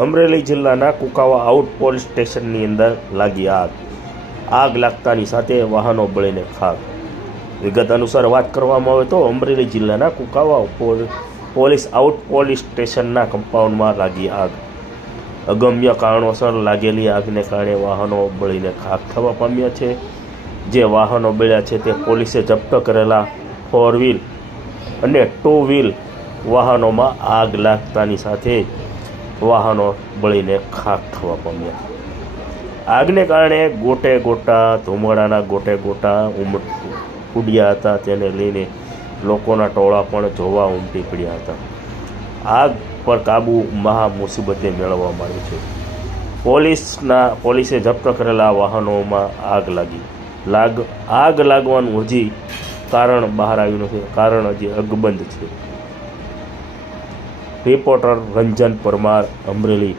અમરેલી જિલ્લાના Kukawa out police સ્ટેશનની અંદર લાગી આગ લાગતાની સાથે વાહનો બળીને ખાક। વિગત અનુસાર વાત કરવામાં આવે તો અમરેલી જિલ્લાના કુકાવા પોલીસ આઉટ પોલીસ સ્ટેશનના કમ્પાઉન્ડમાં લાગી આગ। અગમ્ય કારણોસર લાગેલી આગને કારણે વાહનો બળીને ખાક થવા પામ્યા છે। જે વાહનો બળ્યા છે તે પોલીસે જપ્ત કરેલા 4 વ્હીલ અને 2 વ્હીલ વાહનોમાં આગ લાગતાની સાથે વાહનો બળીને ખાક થવા પામ્યા। આગને કારણે ગોટે ગોટા ધુમાડાના ગોટે ગોટા ઉડ્યા હતા, તેને લઈને લોકોના ટોળા પણ જોવા ઉમટી પડ્યા હતા। આગ પર કાબુ મહા મુસીબતે મેળવવામાં આવ્યો છે। પોલીસે જપ્ત કરેલા વાહનોમાં આગ લાગવાનું હજી કારણ બહાર આવ્યું નથી, કારણ હજી અકબંધ છે। રિપોર્ટર રંજન પરમાર, અમરેલી।